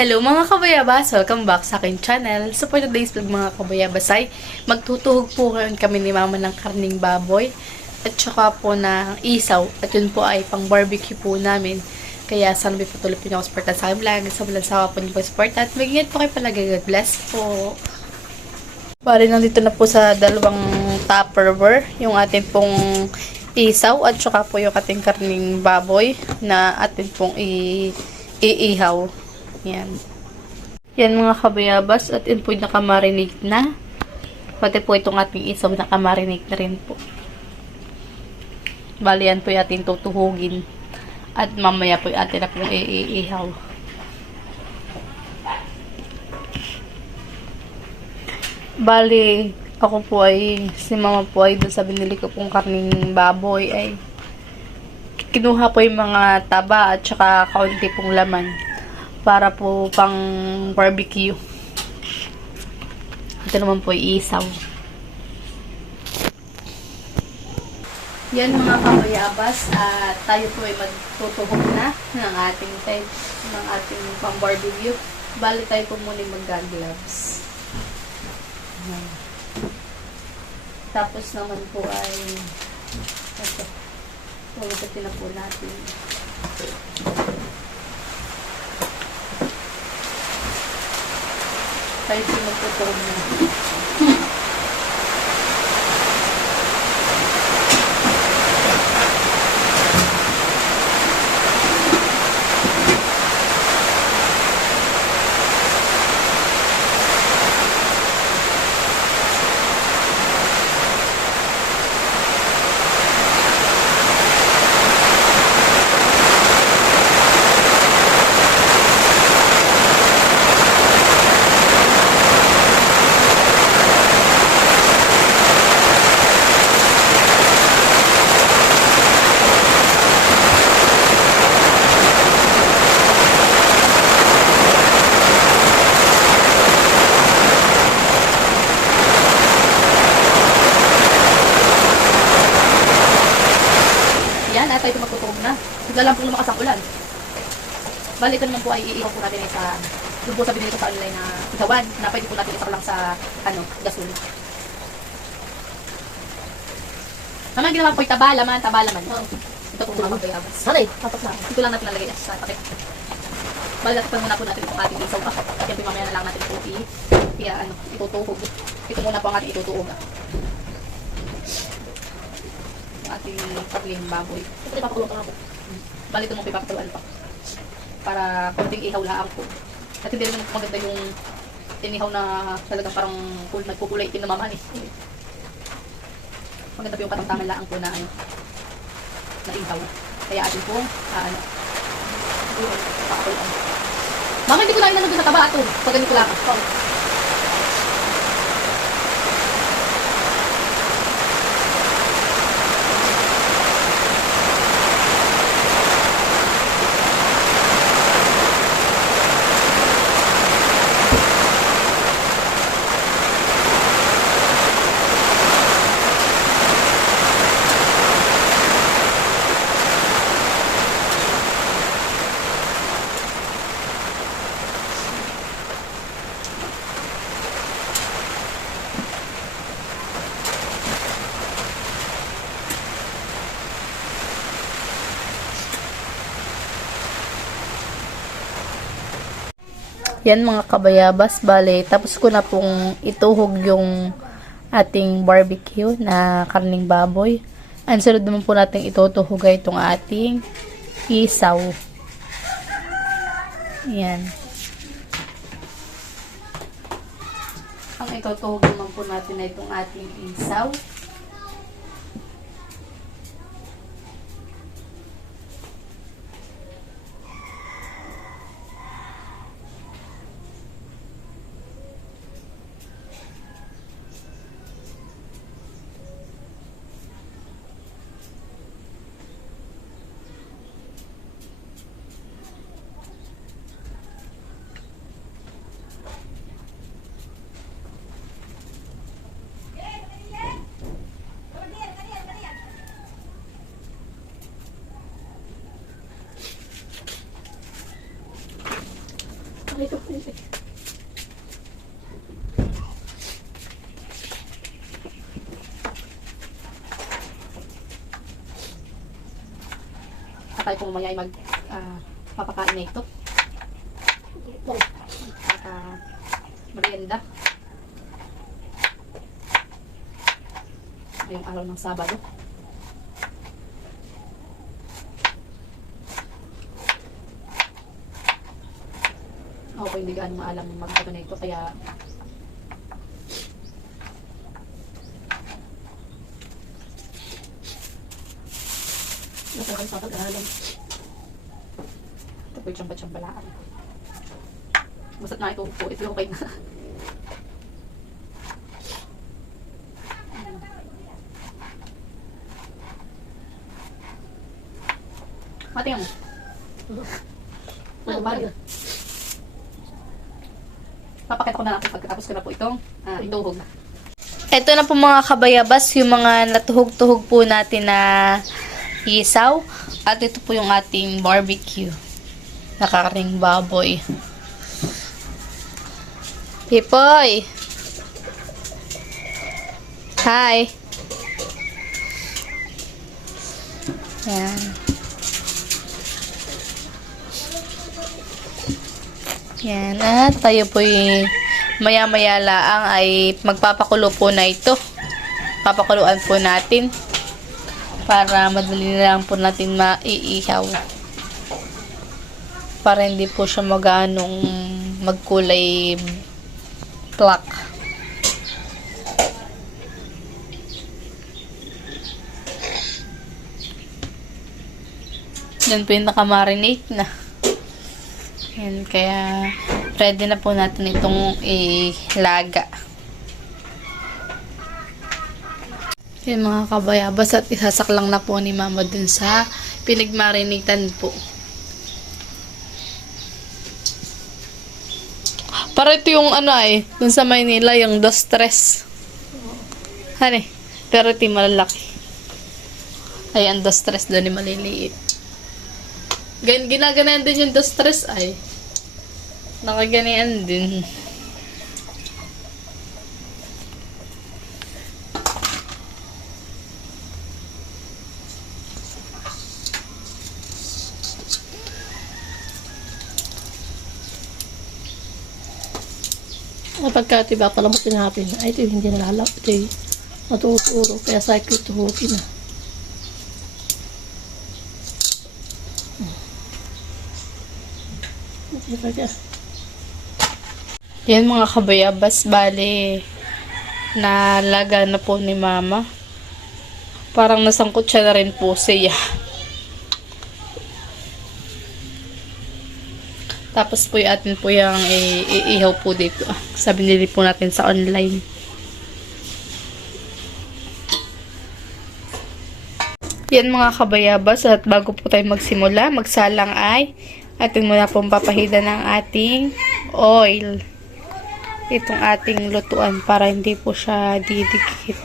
Hello mga kabayabas! Welcome back sa aking channel. So for today's vlog mga kabayabas ay magtutuhog po ngayon kami ni mama ng karning baboy at saka po ng isaw at yun po ay pang barbecue po namin. Kaya sana may patuloy po niyo ako supportan sa aking vlog. Sa walang sawa po niyo po support at mag-ingat po kayo palagi. God bless po! Bali nandito na po sa dalawang Tupperware yung ating pong isaw at saka po yung ating karning baboy na ating pong iihaw. Yan. Yan mga kabayabas at yun po yung nakamarinate na. Pati po itong ating isaw nakamarinate na rin po. Bali yan po yung ating tutuhugin. At mamaya po yung ating na pong iihaw. Bali, ako po ay, si mama po ay doon sa binili ko pong karning baboy ay kinuha po yung mga taba at saka kaunti pong laman para po pang barbecue. Ito naman po ay isaw. Yan mga kabayabas at tayo po ay magtutuhog na ng ating type ng ating pang barbecue. Bali tayo po muna mag-gloves. Tapos naman po ay ito. Pagkatin na po natin. Tayo po magtutuhog na. Yan, at tayo magtutuhog na. Bigla lang pong lumakas ang ulan. Bali, ito naman po ay iihaw po natin sa doon po sa binili ko sa online na igawan na pwede po natin itak lang sa gasol. Naman ginawa po yung taba, laman. Oh. Ito po mga pagbayabas. Saray, tapos na. Ito lang natin nalagay sa takip. Bali, natakpan muna po natin itong ating isaw pa. At yan po mamaya na lang natin po itutuhog. Ito muna po ang ating itutuhog. Ating karning baboy. Ito ipapakulo pa ako. Bali ito mong pipapakuluan pa. Para konting ihaw laang po. At hindi rin maganda yung inihaw na talagang parang nagpukulay itim na maman eh. Maganda po yung katamtaman laang po na na ihaw. Kaya atin po pakuluan. Mama, hindi ko na inanod sa taba ato. Pag ganito lang. Yan mga kabayabas, bale, tapos ko na pong ituhog yung ating barbecue na karning baboy. Ang sunod naman po natin itutuhog ay itong ating isaw. Yan. Ang itutuhog naman po natin ay itong ating isaw. At tayo po mamaya ay papakain na ito. At merienda. Ngayong araw ng Sabado. Ako po hindi gaano maalam mag-ano na ito, kaya masarap sa pag-aalam. Ito po yung tsambat-tsambalaan. Basta't na ito po, ito okay na. Matingnan mo. Magbabago. Papakita ko na lang pagkatapos ko na po itong ituhog. Ito na po mga kabayabas, yung mga natuhog-tuhog po natin na isaw. At ito po yung ating barbecue. Nakakaring baboy. Pipoy! Hi! Yan. Yan. At tayo po maya-maya laang ay magpapakulo po na ito. Papakuluan po natin para madali na lang po natin maiihaw. Para hindi po siya maganong magkulay black. Yan po yung nakamarinate na. Yan, kaya ready na po natin itong ilaga. Yan mga kabayabas, at isasaklang na po ni Mama dun sa pinagmarinitan po. Para ito yung dun sa Maynila, yung dos tres. Hani, pero ito yung malalaki. Ay, ang dos tres doon yung maliliit. Ginaganan din yung dos tres ay. Nakaganian din. Pagkatiba pala mo tinapin, ay ito hindi nalalap, ito yung matuturo, kaya cycle tuhugin na. Yan mga kabayabas, bali nalaga na po ni Mama. Parang nasangkot siya na rin po siya. Tapos po yung atin po yung iihaw po dito. Sabi nila po natin sa online. Yan mga kabayabas, at bago po tayo magsimula, magsalang ay atin muna pong papahida ng ating oil. Itong ating lutuan para hindi po siya didikit.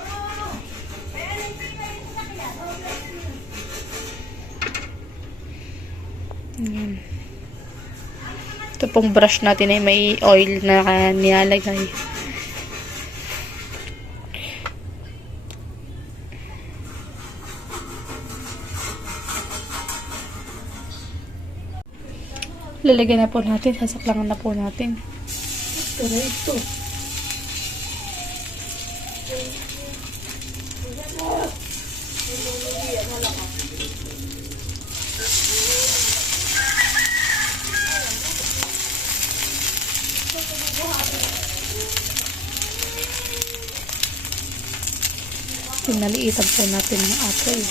Yan. Ito pong brush natin ay may oil na nilalagay. Lalagyan na po natin, sasaklangan na po natin. Pero ito. Pinaliitan po natin ng apple.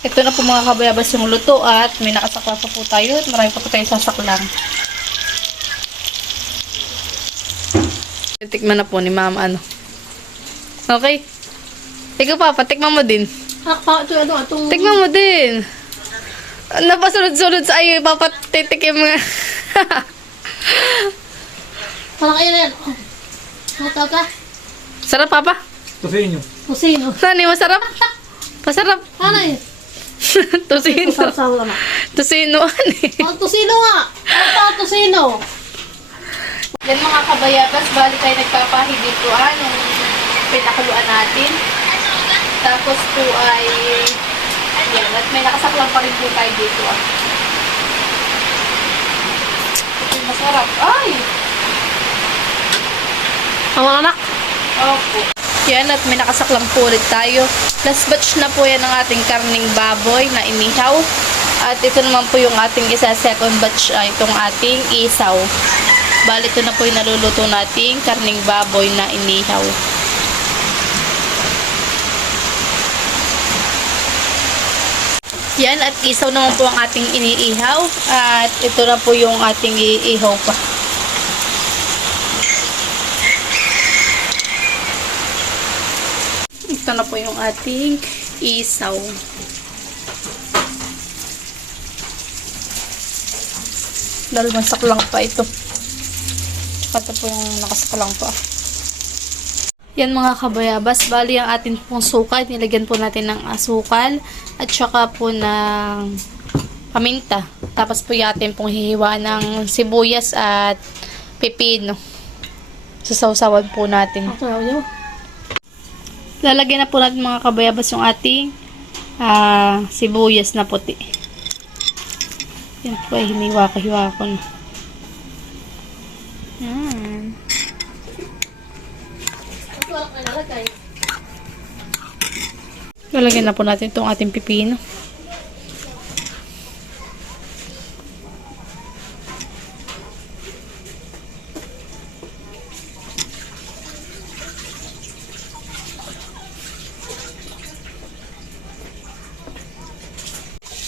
Ito na po mga kabayabas yung luto, at may nakasaklang pa po tayo at marami pa po tayo sasaklang. Tikman na po ni Mama Okay? Ikaw Papa, tikman mo din. Ito itong... Tikman mo din. Napasunod-sunod sa iyo, Papa, titikim nga. Parang kayo na yan. Mataw ka? Sarap, Papa? Tusin nyo. Kusino. Nani, masarap? Masarap. Ano yun? Tusino. Sasawa na. Tusino, ani. Ang tusino nga. Ano pa ang tusino? Yan mga kabayabas, bali tayo nagpapahigituan yung pinakuluan natin. Tapos po ay, yan, at may nakasaklang pa rin po tayo dito. Ito masarap. Ay! Ang mga anak. Opo. Yan, at may nakasaklang po ulit tayo. Last batch na po yan ng ating karning baboy na inihaw. At ito naman po yung ating isa second batch, itong ating isaw. Bali, ito na po yung naluluto nating karning baboy na inihaw. Yan, at isaw naman po ang ating iniihaw. At ito na po yung ating iihaw pa. Ito na po yung ating isaw. Dalawang saklang pa ito. Tsaka ito po yung nakasaklang pa. Yan mga kabayabas, bali ang atin pong sukal, nilagyan po natin ng asukal at saka po ng paminta. Tapos po yung atin pong hihiwa ng sibuyas at pepino. Sasawsawan po natin. Lalagyan na po natin mga kabayabas yung ating sibuyas na puti. Yan po ay hiniwa-hiwa ko na. Yan. Lalagyan na po natin itong ating pipino.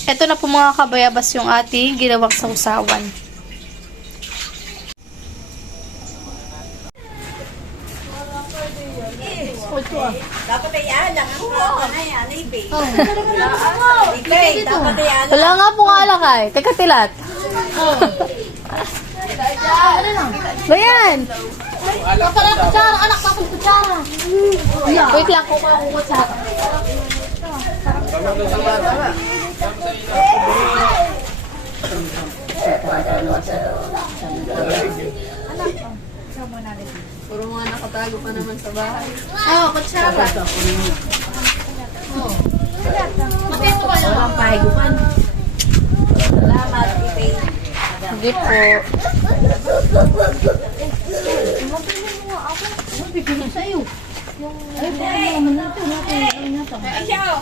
Ito na po mga kabayabas yung ating ginawang sausawan. Dapat ay alang ang papa na yan, ibig. Oh. Ibig, dapat ay alang. Wala nga po alakay. Teka-tilat. Ba yan? Papalang kutsara, anak, papalang kutsara. Wait lang, kukuha ko kutsara. Puro mga nakatago pa naman sa bahay. Oh, kutsara. Oh. Mati mo ba yun? Ang pahigupan. Salamat, ibig. Hindi po. Bibigyan sa'yo. Ay, siya, oh.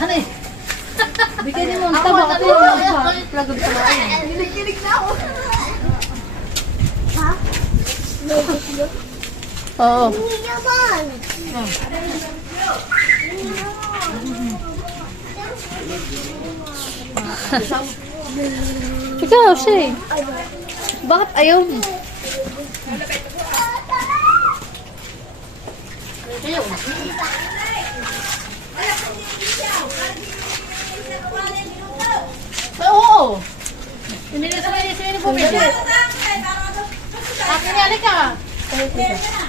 Ano eh? Bigyan mo ang taba. Kinikilig na ako. Oo. Ikaw, Shay. Bakit ayaw mo? Oo. Hindi na sa po pwede. Akin na, halika.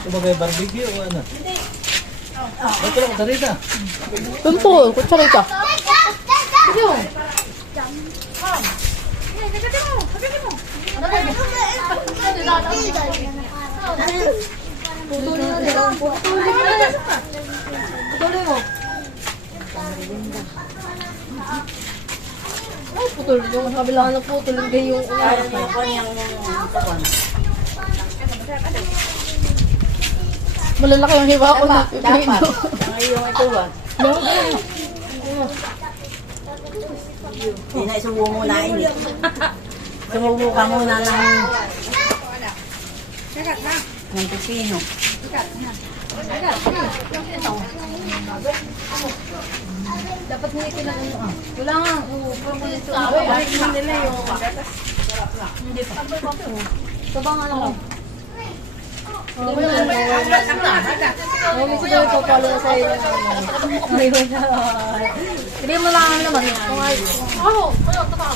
Kumagay barbecue o ano? Ito lang, tarita. Doon po, kutsara ka. Yung. Putulin mo. Ay, putol. Yung kabila ng putol, hindi yung Parang yung kanyang kawan. Malalaki yung hiwa ko na Dapat. pipino. Ang iyong ito ba? Hindi na isubo muna ini. Sumubo ka muna ng pipino. dapat hindi kailangan mo. Wala nga. Parang mo nito. Bakit mo nila yung gatas? Hindi pa. Sabang ano ko. Ang Mami ko daw ipapalo na sa'yo. Hindi mo lang naman yan. Oo. Ayun, taka.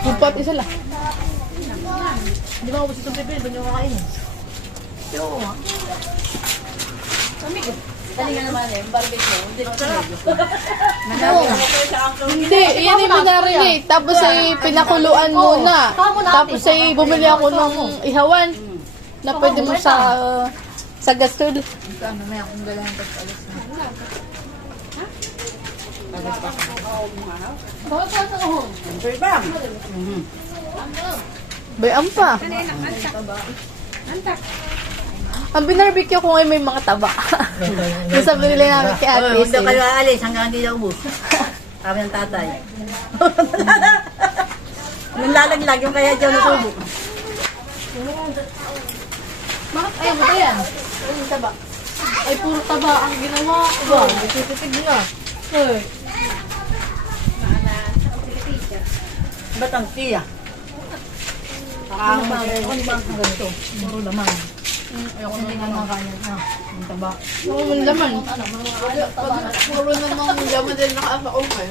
Bupat isa lang. Di ba ubus itong pipil? Ba't nyo kakainin? Oo nga. Dali nga naman eh, barbecue. Hindi ko Hindi, yan yung minarinate. Tapos ay pinakuluan muna. Tapos ay bumili ako ng ihawan na pwede mo sa gasol. Bayan pa. Ang binarbecue ko ngayon may mga taba. Yung sabi nila namin kay Ate Hindi Sil. kayo aalis hanggang hindi na ubus. Sabi ng tatay. Nung lalaglag yung kaya dyan nasubo. Bakit ayaw mo ba yan? Ano taba? Ay, puro taba ang ginawa ko ba? Nagtitipid na. Eh. Ba't ang tiya? Ano ba ang ganito? Puro laman. Ayoko na nga Nakakain na. Ang taba. Oo, may laman. Puro namang laman din naka-okay.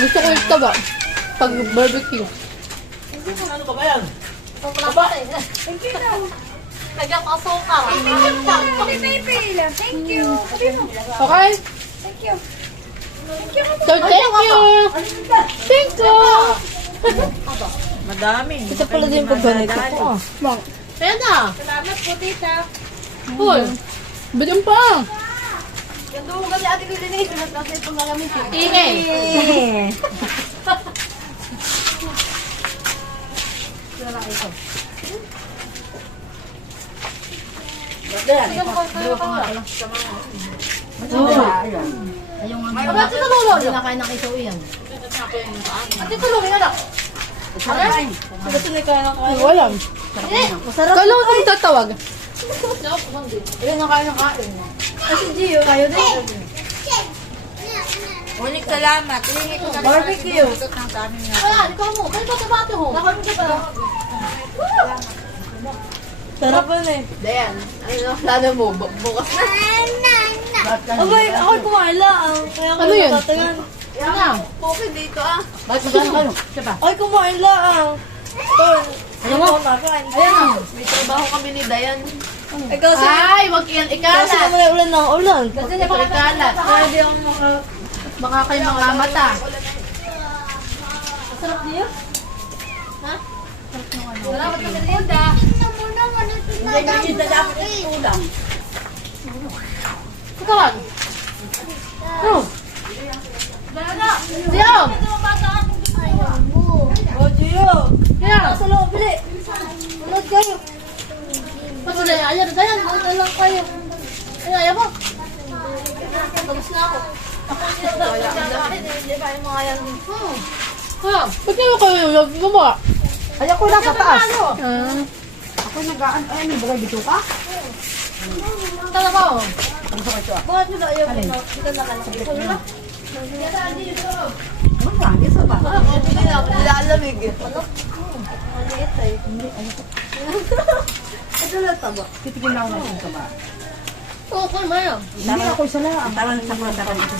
Gusto ko yung taba. Pag barbecue. Ano ba yan? Lagyan ko asukal. Thank you. Okay? Thank you. So, thank you! Thank you! Madami. Ito pala din pag ganito ko. Ayan na! Salamat po, tita. Cool! Bigyan pa! Yung duhugan ni ate ko din eh. Sinatapos ito nga namin. Ingay! Ba't ito lolo? Hindi na kain ng isaw iyan. Ate, tulungin anak! Gusto niya kain ng kain. Wala. Masarap. Kala ko itong tatawag. Ayun ang kain ng kain. Kasi Gio, kayo din. Ulit salamat. Hihingi ko na Barbecue. Ayan, ikaw mo. Kaya ba tabate ho? Nakaroon ka pa. Sarap ba na eh. Dayan, ano, plano mo? Bukas na. Abay, ako'y kumain lang. Kaya ako Ano yun? natatagan. Yan na. Okay dito ah. Bakit magkano kayo? Siya Ako'y kumain lang. Ton. Ayan mo. Ayan Ayan. May trabaho kami ni Dayan. Ikaw sa... Ay, wag yan Kasi ikalat. naman ay ulan ng ulan. Kasi ito ikalat. Kaya di ako maka... Baka kayo mga mata. Sarap niyo? Salamat ka merienda. Hindi na yun na dapat yung ulam. Sukawag. Oh. Diyan. O, Gio. Diyan. Sa loob, bili. Unod kayo. Ba't wala yan? Ayan, ayan. Wala lang kayo. Ayan, ayaw mo. Tapos na ako. Hindi ba yung mga yan? Ha? Ba't naman kayo gumawa? Ay, ako na sa taas. Ah. Ako nagaan. Ay, may bagay dito ka? Talaga oh. Bakit nila ayaw ko na? Dito na lang. Ito na. Isa ba? Nilalamig eh. Maliit eh. Ito lang taba. Titigil na ako ng ito ba? Oo, kung mayo. Hindi ako isa lang. Ang tawang sa mga tarang ito.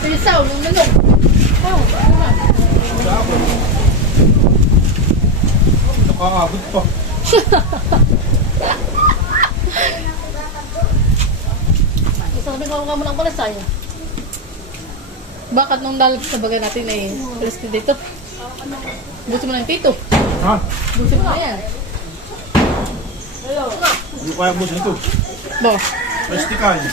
Pisaw, nung nalong. Nakaabot pa. Sabi ko mo lang pala sa'yo. Bakit nung dalag sa bagay natin ay alas ka dito? Buti mo na yung tito. Ha? Buti mo na yan. Hindi ko kaya busin ito. Bo. Plastika yun.